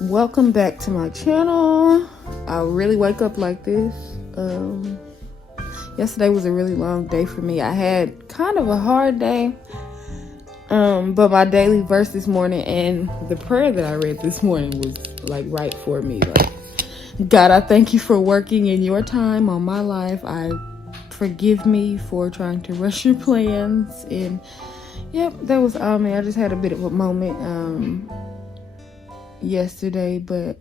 Welcome back to my channel. I really wake up like this. Yesterday was a really long day for me. I had kind of a hard day, but my daily verse this morning and the prayer that I read this morning was like right for me. Like, God, I thank you for working in your time on my life. I forgive me for trying to rush your plans. And yep, that was me. I just had a bit of a moment yesterday, but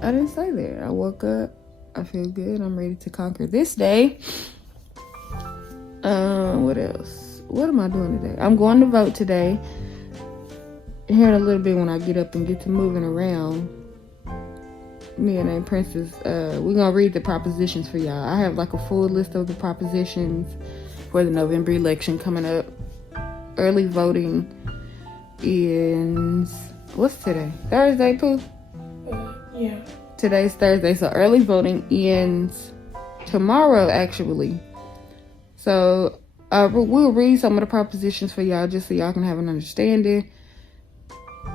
I didn't stay there. I woke up, I feel good, I'm ready to conquer this day. What else? What am I doing today? I'm going to vote today. Here in a little bit when I get up and get to moving around, me and Aunt Princess, we're gonna read the propositions for y'all. I have like a full list of the propositions for the November election coming up. Early voting is, what's today? Thursday, Pooh? Yeah. Today's Thursday, so early voting ends tomorrow, actually. So we'll read some of the propositions for y'all just so y'all can have an understanding.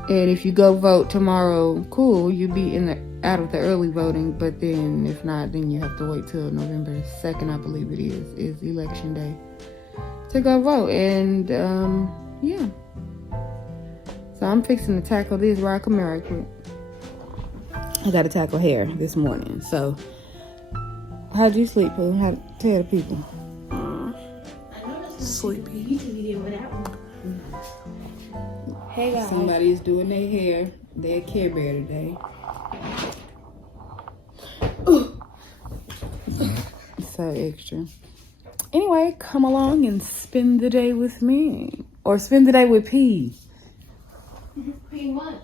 And if you go vote tomorrow, cool, you'll be out of the early voting. But then if not, then you have to wait till November 2nd, I believe it is election day, to go vote. And yeah. So I'm fixing to tackle this right quick. I got to tackle hair this morning. So how'd you sleep, Pooh? Tell the people. Sleepy. Hey guys. Somebody is doing their hair. They're Care Bear today. So extra. Anyway, come along and spend the day with me. Or spend the day with P. P what?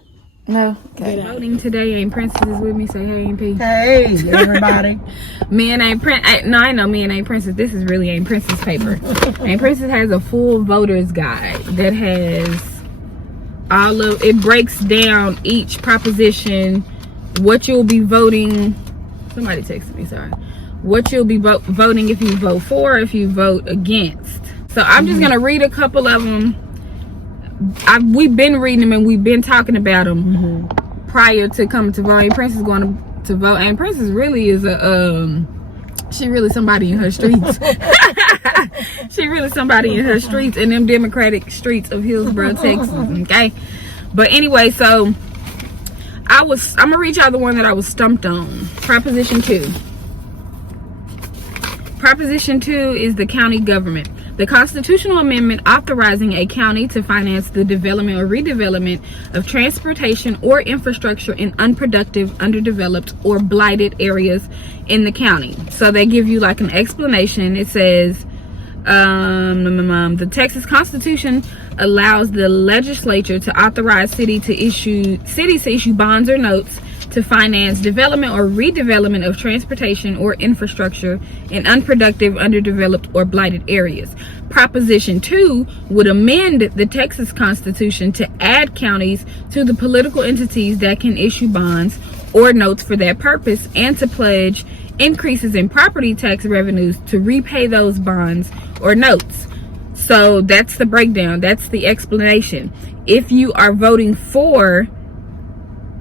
No. Okay. Voting today. Aunt Princess is with me. Say hey, Aunt P. Hey, everybody. Me and Aunt Princess. No, I know me and Aunt Princess. This is really Aunt Princess paper. Aunt Princess has a full voter's guide that has all of it. Breaks down each proposition, what you'll be voting. Somebody texted me. Sorry. What you'll be voting if you vote for, if you vote against. So I'm just gonna read a couple of them. We've been reading them and we've been talking about them prior to coming to vote. Aunt Princess is going to vote. Aunt Princess really is she really somebody in her streets. She really somebody in her streets, in them Democratic streets of Hillsborough, Texas. Okay, but anyway, so I'm gonna read y'all the one that I was stumped on. Proposition 2. Proposition 2 is the county government. The constitutional amendment authorizing a county to finance the development or redevelopment of transportation or infrastructure in unproductive, underdeveloped, or blighted areas in the county. So they give you like an explanation. It says, the Texas Constitution allows the legislature to authorize cities to issue bonds or notes to finance development or redevelopment of transportation or infrastructure in unproductive, underdeveloped, or blighted areas. Proposition 2 would amend the Texas Constitution to add counties to the political entities that can issue bonds or notes for that purpose, and to pledge increases in property tax revenues to repay those bonds or notes. So that's the breakdown. That's the explanation. If you are voting for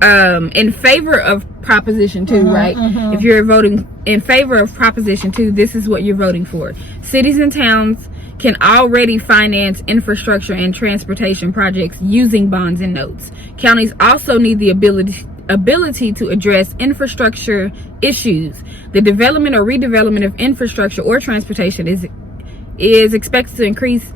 in favor of Proposition 2, right? If you're voting in favor of Proposition 2, this is what you're voting for. Cities and towns can already finance infrastructure and transportation projects using bonds and notes. Counties also need the ability to address infrastructure issues. The development or redevelopment of infrastructure or transportation is expected to increase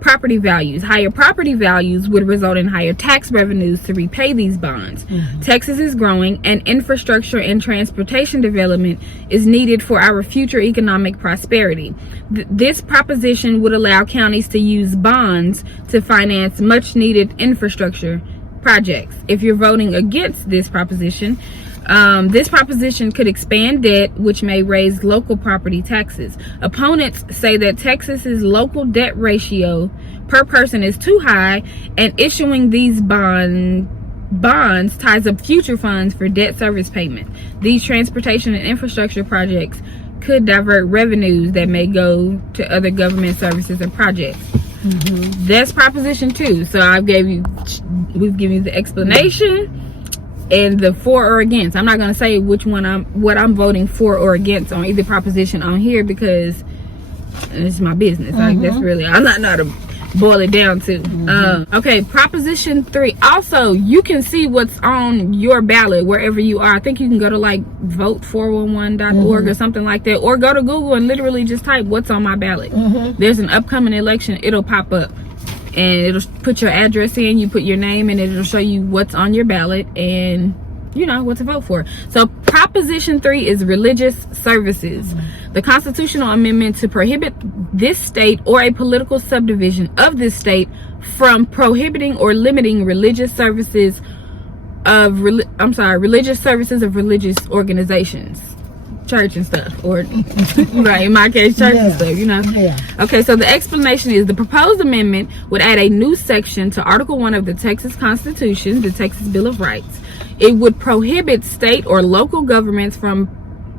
property values. Higher property values would result in higher tax revenues to repay these bonds. Texas is growing, and infrastructure and transportation development is needed for our future economic prosperity. This proposition would allow counties to use bonds to finance much needed infrastructure projects. If you're voting against this proposition could expand debt, which may raise local property taxes. Opponents say that Texas's local debt ratio per person is too high, and issuing these bonds ties up future funds for debt service payment. These transportation and infrastructure projects could divert revenues that may go to other government services and projects. That's Proposition 2. So we've given you the explanation. and the for or against. I'm not going to say what I'm voting for or against on either proposition on here, because it's my business. Like, that's really, I'm not know how to boil it down to. Okay, proposition 3. Also, you can see what's on your ballot wherever you are. I think you can go to like vote411.org or something like that, or go to Google and literally just type what's on my ballot. There's an upcoming election, it'll pop up and it'll put your address in, you put your name, and it'll show you what's on your ballot and you know what to vote for. So proposition 3 is religious services. The constitutional amendment to prohibit this state or a political subdivision of this state from prohibiting or limiting religious services of religious organizations, church and stuff, or right, in my case, church and stuff, you know. Okay, so the explanation is the proposed amendment would add a new section to Article 1 of the Texas Constitution, the Texas Bill of Rights. It would prohibit state or local governments from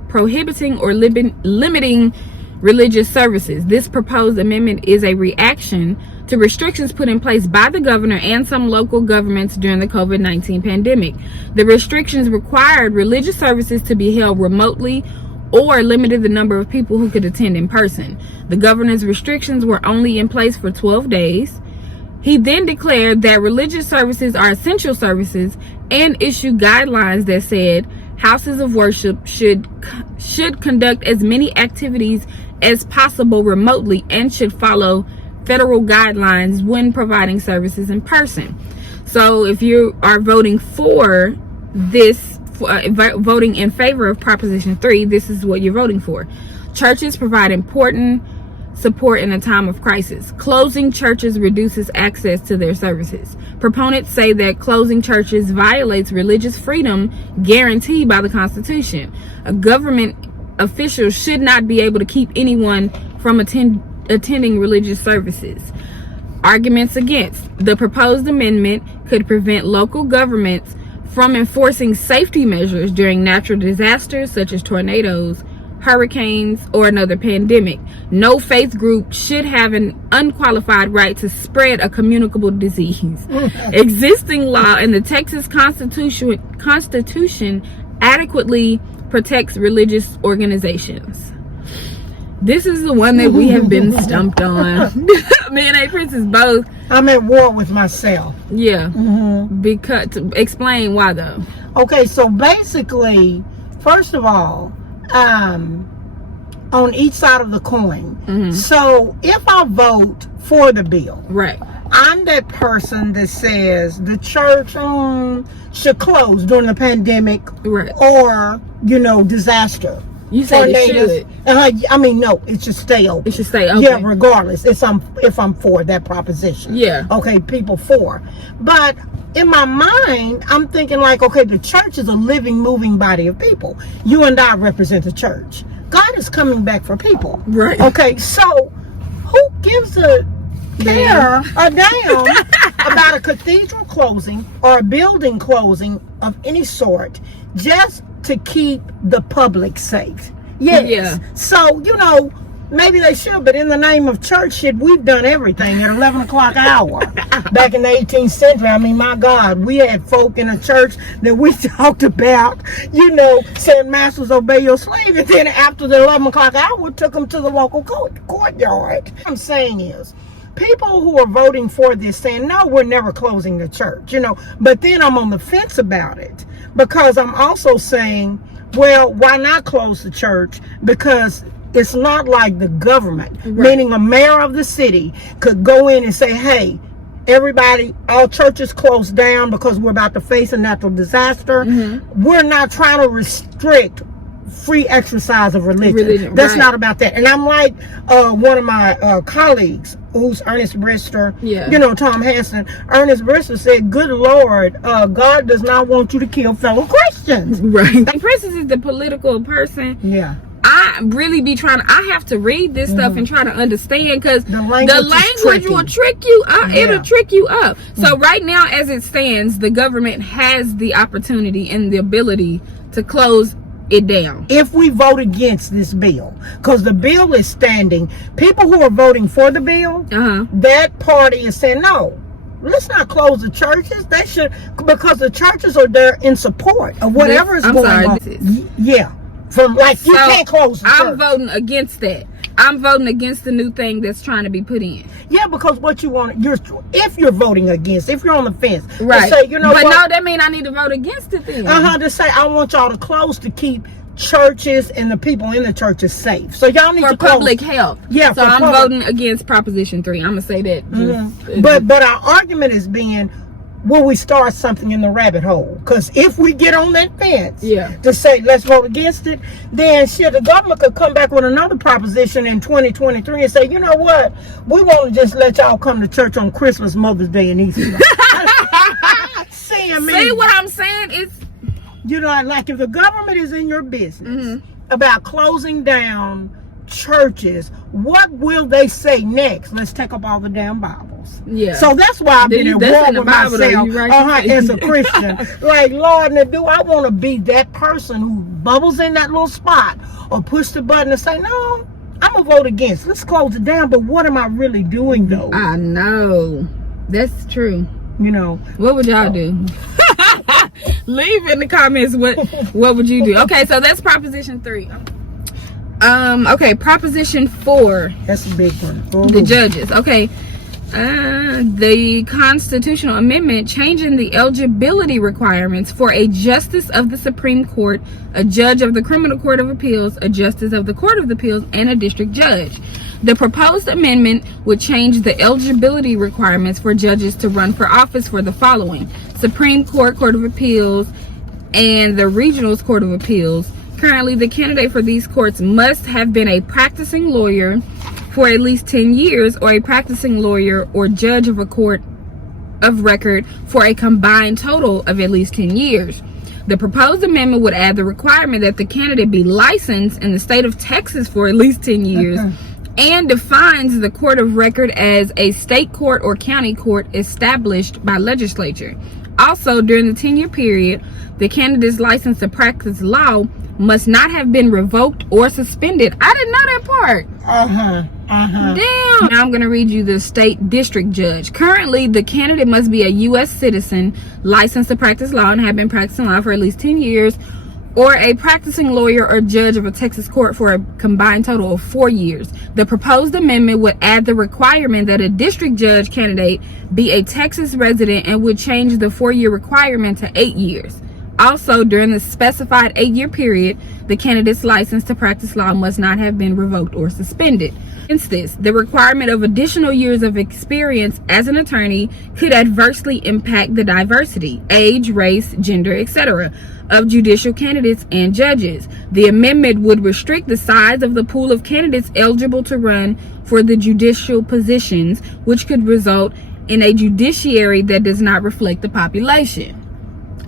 prohibiting or limiting religious services. This proposed amendment is a reaction to restrictions put in place by the governor and some local governments during the COVID-19 pandemic. The restrictions required religious services to be held remotely or limited the number of people who could attend in person. The governor's restrictions were only in place for 12 days. He then declared that religious services are essential services and issued guidelines that said houses of worship should conduct as many activities as possible remotely and should follow federal guidelines when providing services in person. So if you are voting for this, voting in favor of Proposition 3, this is what you're voting for. Churches provide important support in a time of crisis. Closing churches reduces access to their services. Proponents say that closing churches violates religious freedom guaranteed by the Constitution. A government official should not be able to keep anyone from attending religious services. Arguments against. The proposed amendment could prevent local governments from enforcing safety measures during natural disasters such as tornadoes, hurricanes, or another pandemic. No faith group should have an unqualified right to spread a communicable disease. Existing law in the Texas Constitution adequately protects religious organizations. This is the one that we have been stumped on. Me and A Princess both. I'm at war with myself. Yeah. Because explain why though. Okay, so basically, first of all, on each side of the coin. So if I vote for the bill, right, I'm that person that says the church should close during the pandemic, right, or disaster. You say it should. I mean, no, it should stay open. It should stay open. Yeah, regardless. If I'm for that proposition. Yeah. Okay, people for. But in my mind, I'm thinking like, okay, the church is a living, moving body of people. You and I represent the church. God is coming back for people. Right. Okay, so who gives a care or damn about a cathedral closing or a building closing of any sort just to keep the public safe? Yes. Yeah. So, maybe they should, but in the name of church shit, we've done everything at 11 o'clock hour. Back in the 18th century, I mean, my God, we had folk in a church that we talked about, saying masters obey your slave. And then after the 11 o'clock hour, we took them to the local courtyard. What I'm saying is, people who are voting for this saying, no, we're never closing the church, but then I'm on the fence about it because I'm also saying, well, why not close the church? Because it's not like the government, right, meaning a mayor of the city could go in and say, hey, everybody, all churches closed down because we're about to face a natural disaster. We're not trying to restrict free exercise of religion. That's right. Not about that. And I'm like one of my colleagues, who's Ernest Brister, Tom Hanson. Ernest Brister said, good Lord, God does not want you to kill fellow Christians. Right. The Princess is the political person. Yeah. I really be I have to read this stuff and try to understand, because the language will trick you up. It'll trick you up. So right now, as it stands, the government has the opportunity and the ability to close it down if we vote against this bill, because the bill is standing. People who are voting for the bill, that party is saying, no, let's not close the churches. They should, because the churches are there in support of whatever is going on. Yeah. From like, you can't close the church. I'm voting against that. I'm voting against the new thing that's trying to be put in. Yeah, because what you want, if you're voting against, if you're on the fence, right? To say, you know, but no, that means I need to vote against it then. To say I want y'all to close to keep churches and the people in the churches safe. So y'all need for to close. public health. Yeah. So I'm voting against Proposition 3. I'm gonna say that. But our argument is being, will we start something in the rabbit hole? Because if we get on that fence, to say let's vote against it, then shit, the government could come back with another proposition in 2023 and say, you know what, we want to just let y'all come to church on Christmas, Mother's Day, and Easter. See what I'm saying? It's, you know, like if the government is in your business about closing down churches, what will they say next? Let's take up all the damn Bibles. Yeah. So that's why I've been in war with myself as a Christian. Like, Lord, now, do I want to be that person who bubbles in that little spot or push the button and say, no, I'm going to vote against. Let's close it down. But what am I really doing, though? I know. That's true. You know. What would y'all do? Leave in the comments what would you do. Okay, so that's Proposition 3. Okay, Proposition 4. That's a big one. The judges. Okay. The constitutional amendment changing the eligibility requirements for a justice of the Supreme Court, a judge of the Criminal Court of Appeals, a justice of the Court of Appeals, and a district judge. The proposed amendment would change the eligibility requirements for judges to run for office for the following: Supreme Court, Court of Appeals, and the Regionals Court of Appeals. Currently, the candidate for these courts must have been a practicing lawyer for at least 10 years or a practicing lawyer or judge of a court of record for a combined total of at least 10 years. The proposed amendment would add the requirement that the candidate be licensed in the state of Texas for at least 10 years and defines the court of record as a state court or county court established by legislature. Also, during the 10-year period, the candidate's license to practice law must not have been revoked or suspended. I didn't know that part. Damn. Now I'm going to read you the state district judge. Currently, the candidate must be a U.S. citizen, licensed to practice law and have been practicing law for at least 10 years, or a practicing lawyer or judge of a Texas court for a combined total of 4 years. The proposed amendment would add the requirement that a district judge candidate be a Texas resident and would change the 4-year requirement to 8 years. Also, during the specified 8-year period, the candidate's license to practice law must not have been revoked or suspended. Against this, the requirement of additional years of experience as an attorney could adversely impact the diversity, age, race, gender, etc. of judicial candidates and judges. The amendment would restrict the size of the pool of candidates eligible to run for the judicial positions, which could result in a judiciary that does not reflect the population.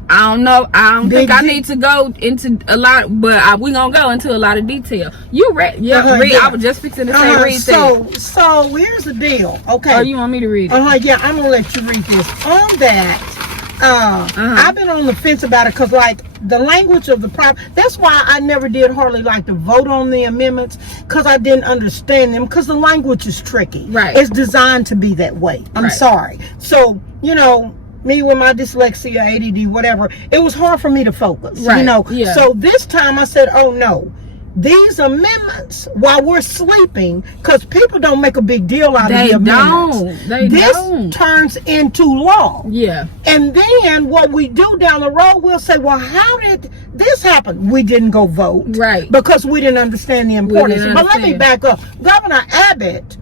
I don't know. I don't think I need to go into a lot, but we're going to go into a lot of detail. You read? Yeah, read. I was just fixing to say read that. So here's the deal. Okay. Oh, you want me to read it? Yeah, I'm going to let you read this. On that, I've been on the fence about it because, like, the language of the that's why I never did hardly like to vote on the amendments, because I didn't understand them, because the language is tricky. Right. It's designed to be that way. I'm sorry. So, you know, me with my dyslexia, ADD, whatever, it was hard for me to focus, you know. So this time I said, oh no, these amendments, while we're sleeping, because people don't make a big deal out of the amendments. This turns into law. Yeah. And then what we do down the road, we'll say, well, how did this happen? We didn't go vote. Right. Because we didn't understand the importance. But let me back up. Governor Abbott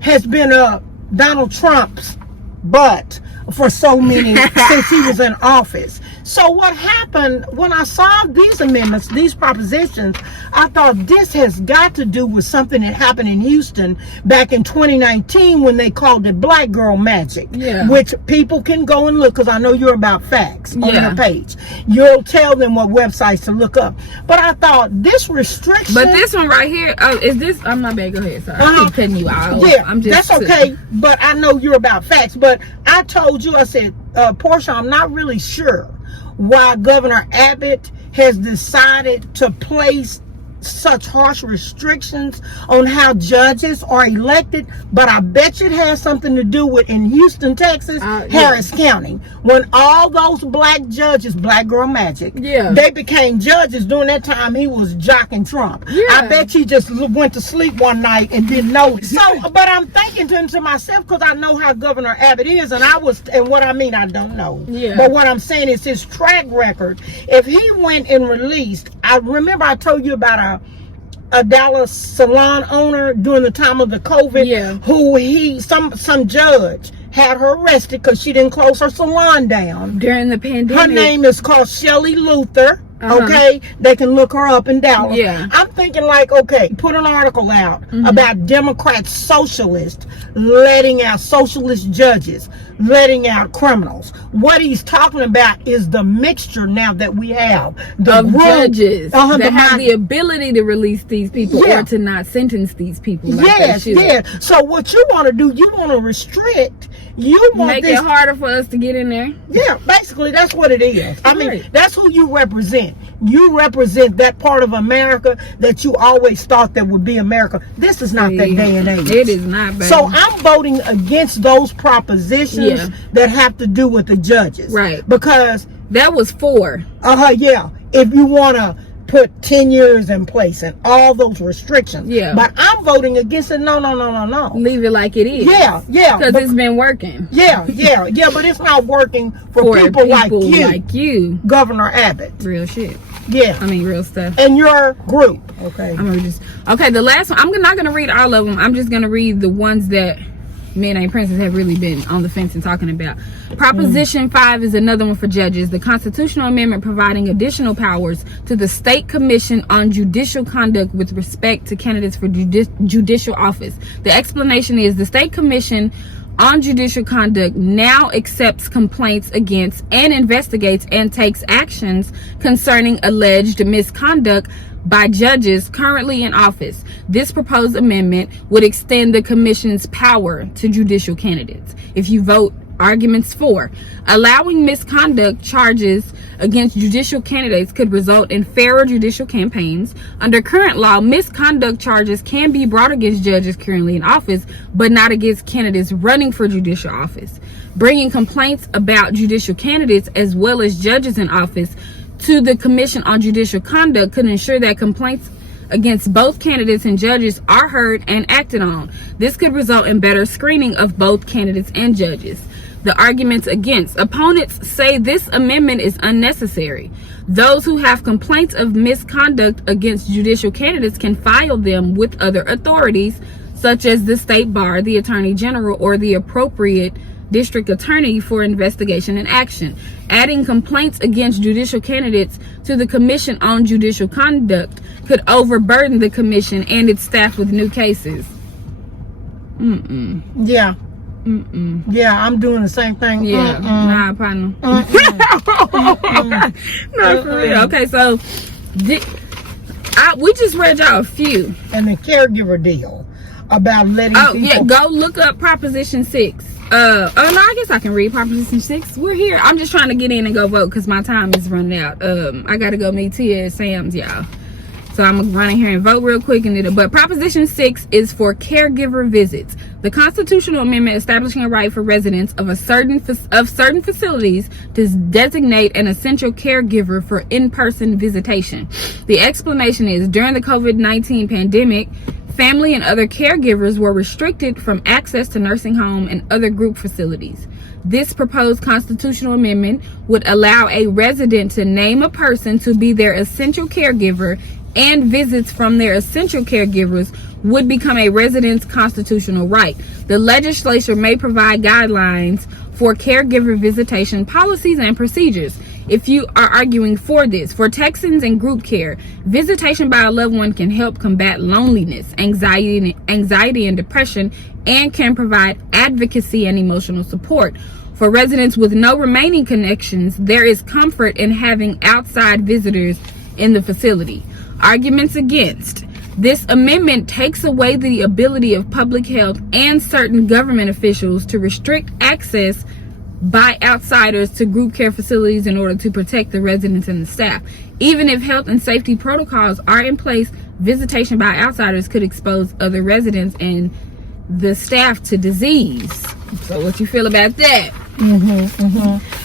has been Donald Trump's butt for so many since he was in office. So what happened when I saw these amendments, these propositions, I thought this has got to do with something that happened in Houston back in 2019 when they called it Black Girl Magic, which people can go and look, because I know you're about facts on your page. You'll tell them what websites to look up. But I thought this restriction. But this one right here, is this? I'm not bad. Go ahead. Sorry, I keep cutting you out. Yeah, I'm just that's okay. But I know you're about facts. But I told you, I said, Portia, I'm not really sure why Governor Abbott has decided to place such harsh restrictions on how judges are elected, but I bet you it has something to do with, in Houston, Texas, Harris County, when all those black judges, black girl magic, they became judges. During that time, he was jocking Trump. I bet he just went to sleep one night and didn't know it. So, but I'm thinking to myself, because I know how Governor Abbott is, and what I mean, I don't know. But what I'm saying is his track record. If he went and released, I remember I told you about a Dallas salon owner during the time of the COVID, who some judge had her arrested because she didn't close her salon down during the pandemic. Her name is called Shelley Luther. Okay, they can look her up in Dallas. I'm thinking like, okay, put an article out about Democrat socialists letting out socialist judges, letting out criminals. What he's talking about is the mixture now that we have of judges that have the ability to release these people or to not sentence these people. Like So what you want to do, you want to restrict. You want make it harder for us to get in there. Yeah, basically that's what it is. I mean, that's who you represent. You represent that part of America that you always thought that would be America. This is not that day and age. It is not, baby. So I'm voting against those propositions that have to do with the judges. Right. Because that was 4. If you want to put 10 years in place and all those restrictions. But I'm voting against it. No. Leave it like it is. Because it's been working. But it's not working for people like you, Governor Abbott. Real shit. I mean, real stuff. And your group. Okay. The last one. I'm not gonna read all of them. I'm just gonna read the ones that Men Ain't Princes have really been on the fence and talking about. Proposition 5 is another one for judges. The constitutional amendment providing additional powers to the state commission on judicial conduct with respect to candidates for judicial office. The explanation is the state commission on judicial conduct now accepts complaints against and investigates and takes actions concerning alleged misconduct by judges currently in office. This proposed amendment would extend the commission's power to judicial candidates. If you vote arguments for, allowing misconduct charges against judicial candidates could result in fairer judicial campaigns. Under current law, misconduct charges can be brought against judges currently in office, but not against candidates running for judicial office. Bringing complaints about judicial candidates as well as judges in office to the Commission on Judicial Conduct could ensure that complaints against both candidates and judges are heard and acted on. This could result in better screening of both candidates and judges. The arguments against. Opponents say this amendment is unnecessary. Those who have complaints of misconduct against judicial candidates can file them with other authorities, such as the state bar, the attorney general, or the appropriate district attorney for investigation and action. Adding complaints against judicial candidates to the Commission on Judicial Conduct could overburden the commission and its staff with new cases. Yeah, I'm doing the same thing. Nah, partner. No, for real. Okay, so we just read y'all a few. And the caregiver deal about letting people... go look up Proposition 6. I guess I can read Proposition 6. We're here. I'm just trying to get in and go vote because my time is running out. I gotta go meet Tia at Sam's, y'all. So I'm gonna run in here and vote real quick. But Proposition 6 is for caregiver visits. The constitutional amendment establishing a right for residents of certain facilities to designate an essential caregiver for in-person visitation. The explanation is during the COVID-19 pandemic, family and other caregivers were restricted from access to nursing home and other group facilities. This proposed constitutional amendment would allow a resident to name a person to be their essential caregiver, and visits from their essential caregivers would become a resident's constitutional right. The legislature may provide guidelines for caregiver visitation policies and procedures. If you are arguing for this, for Texans and group care, visitation by a loved one can help combat loneliness, anxiety and depression, and can provide advocacy and emotional support. For residents with no remaining connections, there is comfort in having outside visitors in the facility. Arguments against. This amendment takes away the ability of public health and certain government officials to restrict access by outsiders to group care facilities in order to protect the residents and the staff. Even if health and safety protocols are in place, visitation by outsiders could expose other residents and the staff to disease. So what you feel about that?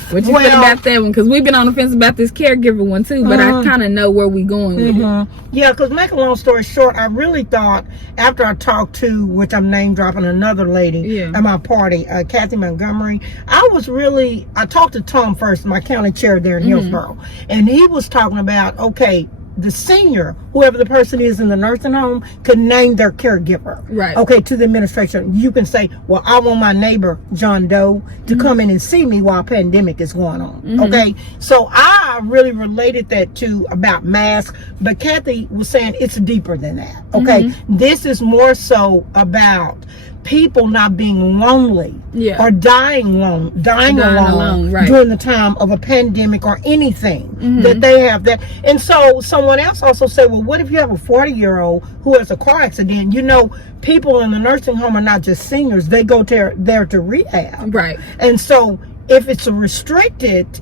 What you feel about that one? Because we've been on the fence about this caregiver one too, but I kind of know where we going with it. Yeah, because make a long story short, I really thought after I talked to, which I'm name dropping, another lady at my party, Kathy Montgomery, I talked to Tom first, my county chair there in Hillsborough, and he was talking about, okay, the senior, whoever the person is in the nursing home, could name their caregiver. Right. Okay, to the administration. You can say, well, I want my neighbor, John Doe, to come in and see me while pandemic is going on. Okay. So I really related that to about masks, but Kathy was saying it's deeper than that. Okay. This is more so about people not being lonely or dying alone during the time of a pandemic or anything that they have that. And so someone else also said, well, what if you have a 40-year-old who has a car accident? You know, people in the nursing home are not just seniors, they go there to rehab. Right. And so if it's restricted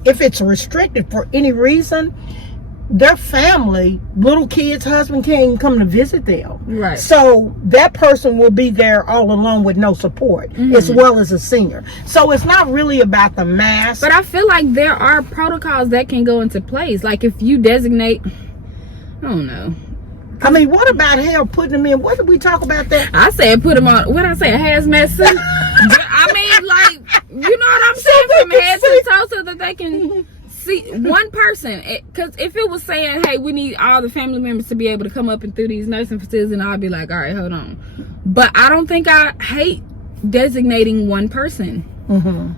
for any reason, their family, little kids, husband can't even come to visit them. Right. So that person will be there all alone with no support, as well as a senior. So it's not really about the mask. But I feel like there are protocols that can go into place. Like if you designate, I don't know. I mean, what about putting them in? What did we talk about that? I said put them on, what did I say, a hazmat suit? I mean, like, you know what I'm saying? From head to toe so that they can see one person. Because if it was saying, hey, we need all the family members to be able to come up and through these nursing facilities, and I'd be like, all right, hold on. But I don't think I hate designating one person. You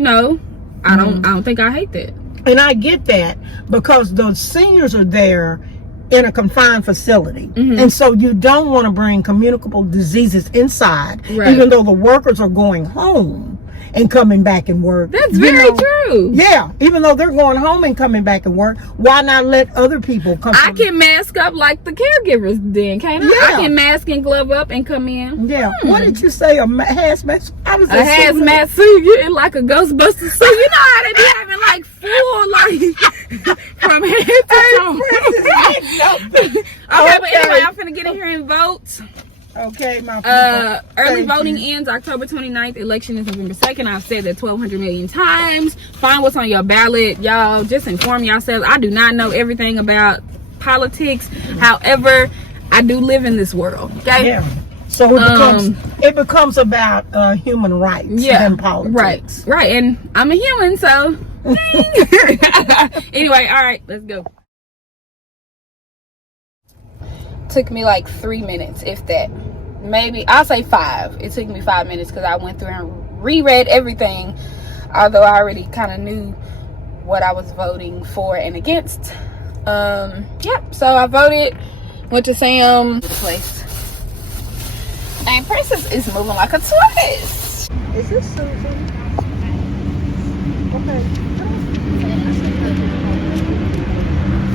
know, I don't think I hate that. And I get that because those seniors are there in a confined facility. And so you don't want to bring communicable diseases inside, even though the workers are going home and coming back and work. That's very true. Yeah, even though they're going home and coming back and work, why not let other people come? I can mask up like the caregivers then, can't I? I can mask and glove up and come in. Yeah. What did you say? A hazmat? I was a hazmat suit. You're in like a Ghostbuster suit. You know how they be having like full like from head to toe. Okay, but anyway, I'm finna get in here and vote. Okay, my people. Early voting ends October 29th. Election is November 2nd. I've said that 1,200 million times. Find what's on your ballot. Y'all just inform yourselves. I do not know everything about politics. However, I do live in this world. Okay? Yeah. So it becomes about human rights and politics. Right. And I'm a human, so anyway, all right, let's go. Took me like 3 minutes, if that. Maybe I'll say 5. It took me 5 minutes because I went through and reread everything, although I already kind of knew what I was voting for and against. Yep. So I voted. Went to Sam's place, and Princess is moving like a twist. Is this Susan? Okay.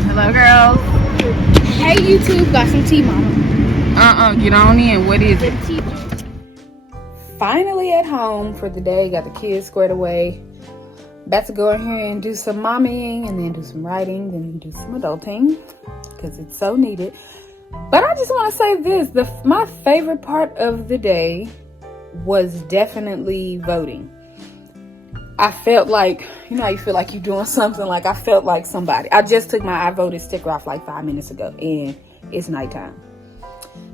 Hello, girls. Hey YouTube, got some tea, mama. Get on in. What is it? Finally at home for the day. Got the kids squared away. About to go in here and do some mommying, and then do some writing, then do some adulting, because it's so needed. But I just want to say this. My favorite part of the day was definitely voting. I felt like, you know how you feel like you're doing something? Like I felt like somebody. I just took my I voted sticker off like 5 minutes ago, and it's nighttime.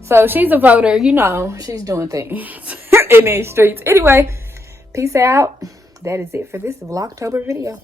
So she's a voter, you know, she's doing things in these streets. Anyway, peace out. That is it for this Vlogtober video.